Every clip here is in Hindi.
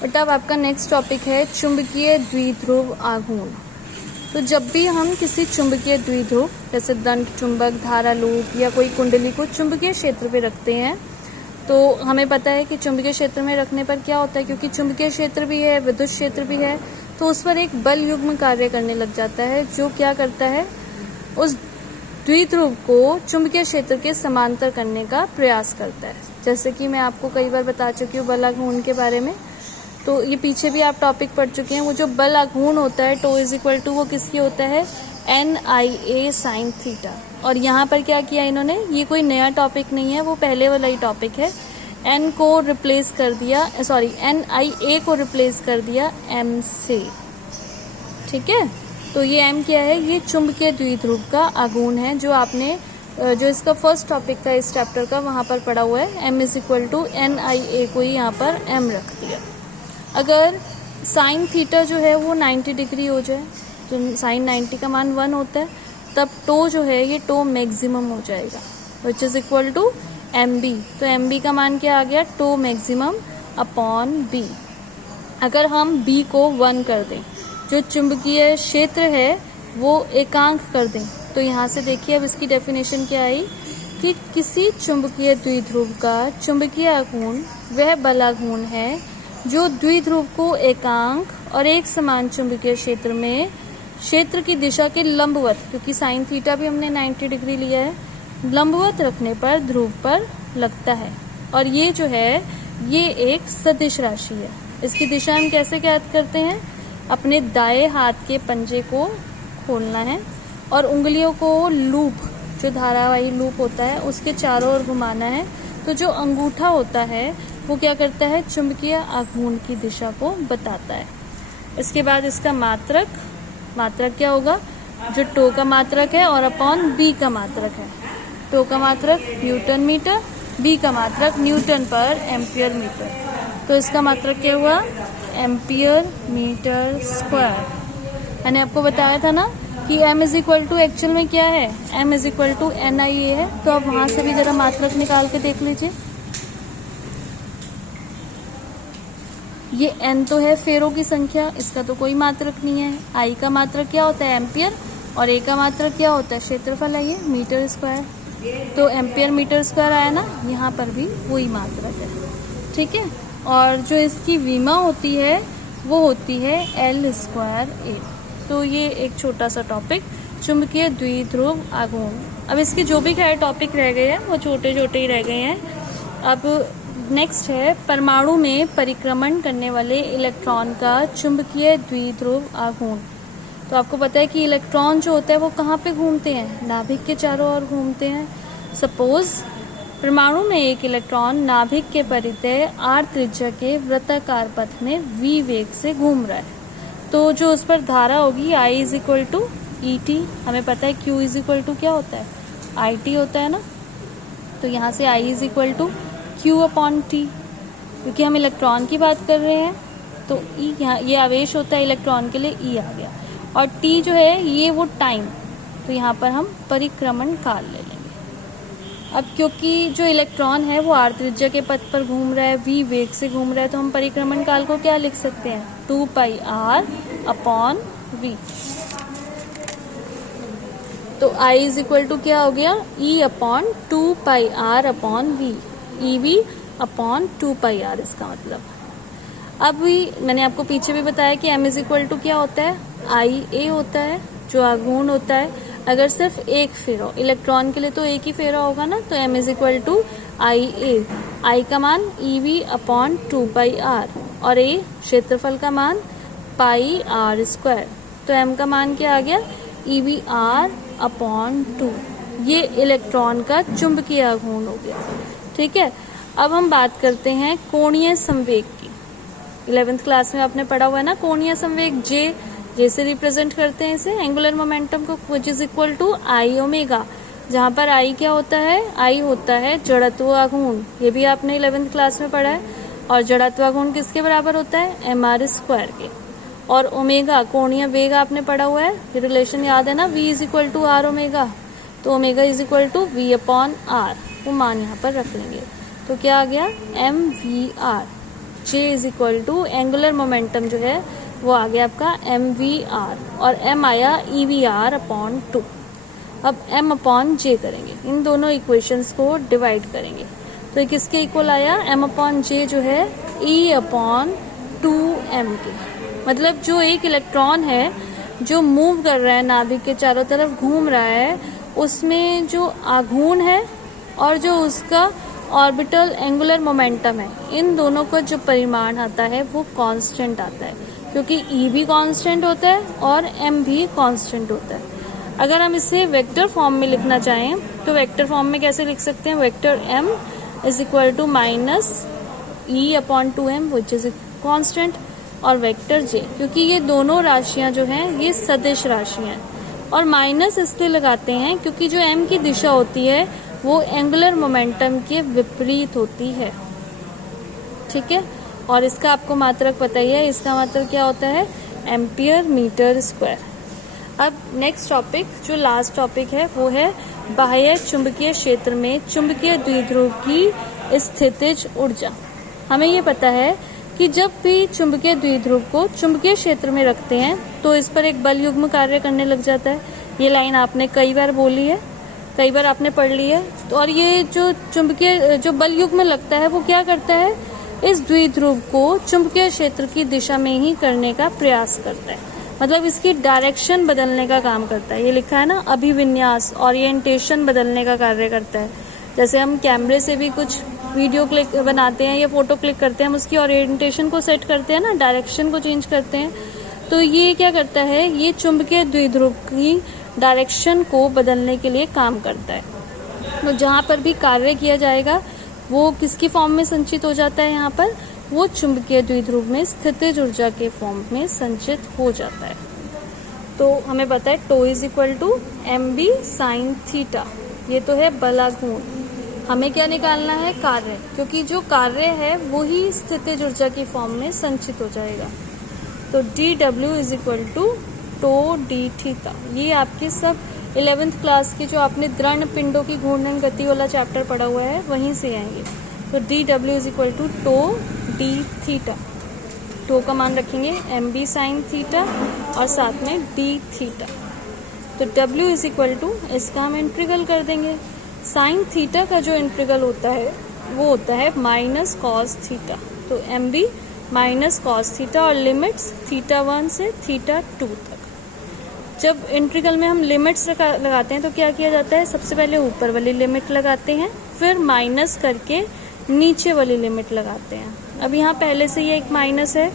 बेटा अब आपका नेक्स्ट टॉपिक है चुंबकीय द्विध्रुव आघूर्ण। तो जब भी हम किसी चुंबकीय द्विध्रुव जैसे दंड चुंबक, धारा लूप या कोई कुंडली को चुंबकीय क्षेत्र पे रखते हैं तो हमें पता है कि चुंबकीय क्षेत्र में रखने पर क्या होता है, क्योंकि चुंबकीय क्षेत्र भी है, विद्युत क्षेत्र भी है, तो उस पर एक बल युग्म कार्य करने लग जाता है जो क्या करता है, उस द्विध्रुव को चुंबकीय क्षेत्र के समांतर करने का प्रयास करता है। जैसे कि मैं आपको कई बार बता चुकी हूँ बल आघूर्ण के बारे में, तो ये पीछे भी आप टॉपिक पढ़ चुके हैं। वो जो बल आघूर्ण होता है टो इज इक्वल टू वो किसकी होता है, NIA sin थीटा। और यहाँ पर क्या किया इन्होंने, ये कोई नया टॉपिक नहीं है, वो पहले वाला ही टॉपिक है। N को रिप्लेस कर दिया, सॉरी NIA को रिप्लेस कर दिया M से, ठीक है। तो ये M क्या है, ये चुंबकीय द्विध्रुव का आघूर्ण है जो आपने जो इसका फर्स्ट टॉपिक था इस चैप्टर का वहाँ पर पढ़ा हुआ है। M is equal to NIA को ही यहाँ पर M रख दिया। अगर साइन थीटा जो है वो 90 डिग्री हो जाए, तो साइन 90 का मान 1 होता है, तब टो जो है ये टो मैक्सिमम हो जाएगा which is equal to MB। तो MB का मान क्या आ गया, टो मैक्सिमम अपॉन B। अगर हम B को 1 कर दें, जो चुंबकीय क्षेत्र है वो एकांक कर दें, तो यहाँ से देखिए अब इसकी डेफिनेशन क्या आई कि किसी चुंबकीय द्विध्रुव का चुंबकीय आघूर्ण वह बल आघूर्ण है जो द्विध्रुव को एकांक और एक समान चुंबकीय क्षेत्र में क्षेत्र की दिशा के लंबवत, क्योंकि साइन थीटा भी हमने 90 डिग्री लिया है, लंबवत रखने पर ध्रुव पर लगता है। और ये जो है ये एक सदिश राशि है। इसकी दिशा हम कैसे ज्ञात करते हैं, अपने दाएं हाथ के पंजे को खोलना है और उंगलियों को लूप, जो धारावाही लूप होता है उसके चारों ओर घुमाना है। तो जो अंगूठा होता है वो क्या करता है, चुंबकीय आघूर्ण की दिशा को बताता है। इसके बाद इसका मात्रक क्या होगा, जो टो का मात्रक है और अपॉन B का मात्रक है। टो का मात्रक न्यूटन मीटर, B का मात्रक न्यूटन पर एम्पियर मीटर। तो इसका मात्रक क्या हुआ, एम्पियर मीटर स्क्वायर। मैंने आपको बताया था ना कि M is equal to actual में क्या है, M is equal to NIA है। तो अब वहां से भी जरा मात्रक निकाल के देख लीजिए। ये N तो है फेरों की संख्या, इसका तो कोई मात्रक नहीं है। I का मात्रक क्या होता है, एम्पियर, और A का मात्रक क्या होता है, क्षेत्रफल है, ये मीटर स्क्वायर। तो एम्पियर मीटर स्क्वायर आया ना, यहाँ पर भी वही मात्रक है, ठीक है। और जो इसकी विमा होती है वो होती है L स्क्वायर A। तो ये एक छोटा सा टॉपिक चुंबकीय द्विध्रुव आघूर्ण। अब इसके जो भी खैर टॉपिक रह गए हैं वो छोटे छोटे ही रह गए हैं। अब नेक्स्ट है परमाणु में परिक्रमण करने वाले इलेक्ट्रॉन का चुंबकीय द्विध्रुव आघूर्ण। तो आपको पता है कि इलेक्ट्रॉन जो होता है वो कहाँ पे घूमते हैं, नाभिक के चारों ओर घूमते हैं। सपोज परमाणु में एक इलेक्ट्रॉन नाभिक के परितः R त्रिज्या के वृत्ताकार पथ में V वेग से घूम रहा है। तो जो उस पर धारा होगी I is equal to ET, हमें पता है Q इज इक्वल टू क्या होता है, IT होता है ना। तो यहाँ से I is equal to Q upon T, क्योंकि हम इलेक्ट्रॉन की बात कर रहे हैं तो E यहाँ ये आवेश होता है इलेक्ट्रॉन के लिए, E आ गया। और T जो है ये वो टाइम, तो यहाँ पर हम परिक्रमण काल ले लेंगे। अब क्योंकि जो इलेक्ट्रॉन है वो R त्रिज्या के पथ पर घूम रहा है, V वेग से घूम रहा है, तो हम परिक्रमण काल को क्या लिख सकते हैं, 2πr अपॉन V। तो I इज इक्वल टू क्या हो गया, E upon 2πr upon V, EV upon 2πr इसका मतलब। अब भी मैंने आपको पीछे भी बताया कि M इज इक्वल टू क्या होता है, IA होता है, जो आघूर्ण होता है। अगर सिर्फ एक फेरा, इलेक्ट्रॉन के लिए तो एक ही फेरा होगा ना, तो M is equal to IA, I का मान EV अपॉन 2πr और A क्षेत्रफल का मान πr स्क्वायर। तो M का मान क्या आ गया, EVr अपॉन 2। ये इलेक्ट्रॉन का चुंबकीय आघूर्ण हो गया, ठीक है। अब हम बात करते हैं कोणीय संवेग की। 11th क्लास में आपने पढ़ा हुआ है ना कोणीय संवेग, J से रिप्रेजेंट करते हैं इसे एंगुलर मोमेंटम को, which is equal to I omega, जहाँ पर I क्या होता है, I होता है जड़त्व आघूर्ण। ये भी आपने 11th क्लास में पढ़ा है। और जड़त्व आघूर्ण किसके बराबर होता है, mr स्क्वायर के। और ओमेगा कोणीय वेग आपने पढ़ा हुआ है, ये रिलेशन याद है ना, V is equal to R omega. तो omega is equal to V upon R, वो मान यहाँ पर रख लेंगे। तो क्या आ गया, MVR J is equal to angular momentum जो है वो आ गया आपका mvr और m आया EVR/2। अब m अपॉन j करेंगे, इन दोनों इक्वेशंस को डिवाइड करेंगे तो किसके इक्वल आया, m/j जो है E/2m के। मतलब जो एक इलेक्ट्रॉन है जो मूव कर रहा है, नाभिक के चारों तरफ घूम रहा है, उसमें जो आघूर्ण है और जो उसका ऑर्बिटल एंगुलर मोमेंटम है, इन दोनों का जो परिमाण आता है वो कांस्टेंट आता है, क्योंकि E भी कांस्टेंट होता है और m भी कांस्टेंट होता है। अगर हम इसे वेक्टर फॉर्म में लिखना चाहें तो वेक्टर फॉर्म में कैसे लिख सकते हैं, vector m is equal to minus E/2m which is constant, और वेक्टर j, क्योंकि ये दोनों राशियां जो हैं ये सदिश राशियां हैं, और माइनस इसलिए लगाते हैं क्योंकि जो m की दिशा होती है वो एंगुलर मोमेंटम के विपरीत होती है। ठीक है, और इसका आपको मात्रक पता ही है, इसका मात्रक क्या होता है, एम्पियर मीटर स्क्वायर। अब नेक्स्ट टॉपिक, जो लास्ट टॉपिक है वो है बाह्य चुंबकीय क्षेत्र में चुंबकीय द्विध्रुव की स्थितिज ऊर्जा। हमें ये पता है कि जब भी चुंबकीय द्विध्रुव को चुंबकीय क्षेत्र में रखते हैं तो इस पर एक बल युग्म कार्य करने लग जाता है। ये लाइन आपने कई बार बोली है, कई बार आपने पढ़ ली है। तो और ये जो चुंबकीय जो बल युग्म लगता है वो क्या करता है, इस द्विध्रुव को चुंबकीय क्षेत्र की दिशा में ही करने का प्रयास करता है, मतलब इसकी डायरेक्शन बदलने का काम करता है। ये लिखा है ना, अभिविन्यास, ओरिएंटेशन बदलने का कार्य करता है। जैसे हम कैमरे से भी कुछ वीडियो क्लिक बनाते हैं या फोटो क्लिक करते हैं, हम उसकी ओरिएंटेशन को सेट करते हैं ना, डायरेक्शन को चेंज करते हैं। तो ये क्या करता है, ये चुंबकीय द्विध्रुव की डायरेक्शन को बदलने के लिए काम करता है। तो जहाँ पर भी कार्य किया जाएगा वो किसकी फॉर्म में संचित हो जाता है, यहाँ पर वो चुंबकीय द्विध्रुव में स्थितिज ऊर्जा के फॉर्म में संचित हो जाता है। तो हमें पता है टो is equal to mb sine theta, ये तो है बलाघूर्ण। हमें क्या निकालना है, कार्य, क्योंकि जो कार्य है वो ही स्थितिज ऊर्जा की फॉर्म में संचित हो जाएगा। तो dw is equal to to D theta. ये आपके सब 11th क्लास के जो आपने दृढ़ पिंडों की घूर्णन गति वाला चैप्टर पढ़ा हुआ है वहीं से आएंगे। तो dw is equal to to D theta, tau का मान रखेंगे mb साइन थीटा और साथ में d थीटा। तो w इज इक्वल टू, इसका हम इंटीग्रल कर देंगे। साइन थीटा का जो इंटीग्रल होता है वो होता है माइनस कॉस थीटा। तो mb माइनस कॉस थीटा और लिमिट्स θ1 से θ2 तक। जब इंटीग्रल में हम लिमिट्स लगाते हैं तो क्या किया जाता है, सबसे पहले ऊपर वाली लिमिट लगाते हैं, फिर माइनस करके नीचे वाली लिमिट लगाते हैं। अब यहाँ पहले से ये एक माइनस है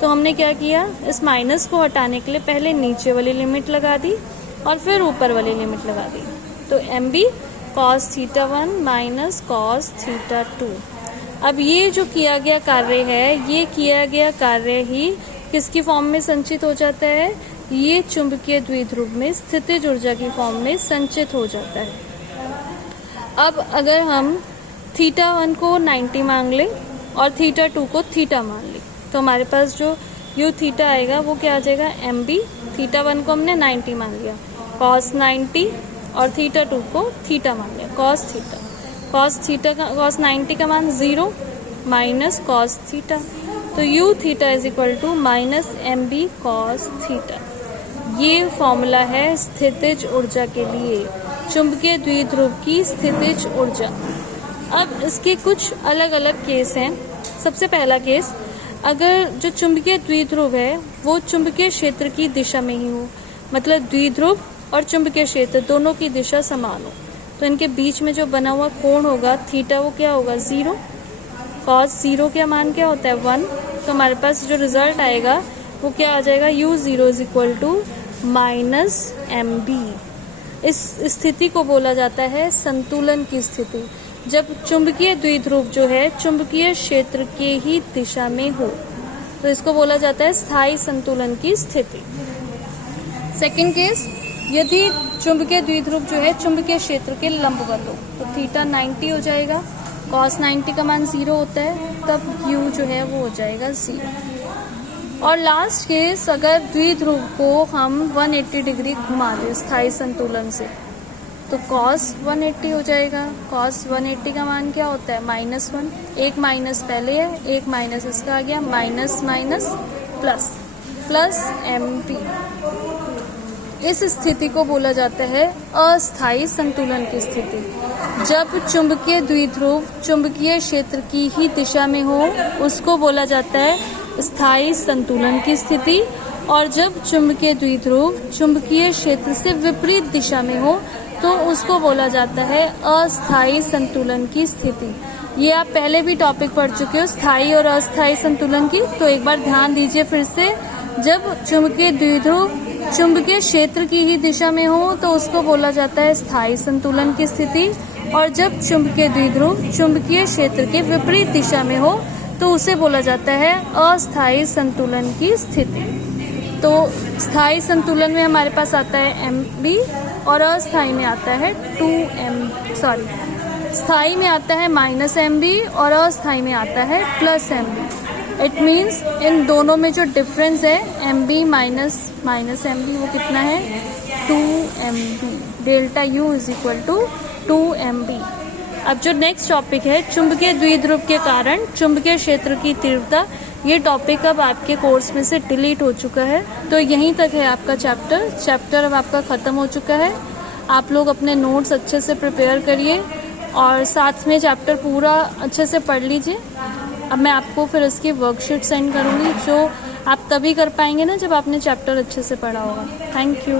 तो हमने क्या किया, इस माइनस को हटाने के लिए पहले नीचे वाली लिमिट लगा दी और फिर ऊपर वाली लिमिट लगा दी। तो mb cos θ1 माइनस cos θ2। अब ये जो किया गया कार्य है, ये किया गया कार्य ही किसकी फॉर्म में संचित हो जाता है, ये चुंबकीय द्विध्रुव में स्थितिज ऊर्जा की फॉर्म में संचित हो जाता है। अब अगर हम θ1 को 90 मान ले और θ2 को थीटा मान ले तो हमारे पास जो u थीटा आएगा वो क्या आ जाएगा, mb, θ1 को हमने 90 मान लिया, cos 90 और θ2 को थीटा मान लिया, cos थीटा। cos 90 का मान 0 माइनस cos थीटा। तो u theta is equal to minus mb cos theta. ये फॉर्मूला है स्थितिज ऊर्जा के लिए, चुंबकीय द्विध्रुव की स्थितिज ऊर्जा। अब इसके कुछ अलग अलग केस हैं। सबसे पहला केस, अगर जो चुंबकीय द्विध्रुव है वो चुंबकीय क्षेत्र की दिशा में ही हो, मतलब द्विध्रुव और चुंबकीय क्षेत्र दोनों की दिशा समान हो, तो इनके बीच में जो बना हुआ कोण होगा थीटा वो क्या होगा, 0। cos 0 का मान क्या होता है, 1। तो हमारे पास जो रिजल्ट आएगा वो क्या आ जाएगा, u0 is equal to minus mb। इस स्थिति को बोला जाता है संतुलन की स्थिति, जब चुंबकीय द्विध्रुव जो है चुंबकीय क्षेत्र के ही दिशा में हो, तो इसको बोला जाता है स्थायी संतुलन की स्थिति। सेकंड केस, यदि चुंबकीय द्विध्रुव जो है चुंबकीय क्षेत्र के लंबवत हो तो थीटा 90 हो जाएगा, cos 90 का मान 0 होता है, तब u जो है वो हो जाएगा 0। और लास्ट केस, अगर द्विध्रुव को हम 180 डिग्री घुमा दें स्थायी संतुलन से, तो cos 180 हो जाएगा। cos 180 का मान क्या होता है? -1। एक माइनस पहले है, एक माइनस इसका आ गया, minus minus plus plus MP। इस स्थिति को बोला जाता है अस्थायी संतुलन की स्थिति। जब चुंबकीय द्विध्रुव चुंबकीय क्षेत्र की ही दिशा में हो उसको बोला जाता है स्थायी संतुलन की स्थिति, और जब चुंबकीय द्विध्रुव चुंबकीय क्षेत्र से विपरीत दिशा में हो तो उसको बोला जाता है अस्थायी संतुलन की स्थिति। ये आप पहले भी टॉपिक पढ़ चुके हो, स्थायी और अस्थायी संतुलन की। तो एक बार ध्यान दीजिए फिर से। जब चुंबकीय द्विध्रुव चुंबकीय क्षेत्र की ही दिशा में हो तो उसको बोला जाता है स्थायी संतुलन की स्थिति, और जब चुंबकीय द्विध्रुव चुंबकीय क्षेत्र के विपरीत दिशा में हो तो उसे बोला जाता है अस्थायी संतुलन की स्थिति। तो स्थायी संतुलन में हमारे पास आता है MB और अस्थायी में आता है स्थायी में आता है -MB और अस्थायी में आता है +MB। इट मीन्स इन दोनों में जो डिफरेंस है MB माइनस MB वो कितना है? 2MB। Delta U is equal to 2MB। अब जो नेक्स्ट टॉपिक है चुंबकीय द्विध्रुव के कारण चुंबकीय क्षेत्र की तीव्रता, ये टॉपिक अब आपके कोर्स में से डिलीट हो चुका है। तो यहीं तक है आपका चैप्टर अब आपका ख़त्म हो चुका है। आप लोग अपने नोट्स अच्छे से प्रिपेयर करिए और साथ में चैप्टर पूरा अच्छे से पढ़ लीजिए। अब मैं आपको फिर इसकी वर्कशीट सेंड करूँगी, जो आप तभी कर पाएंगे ना जब आपने चैप्टर अच्छे से पढ़ा होगा। Thank you.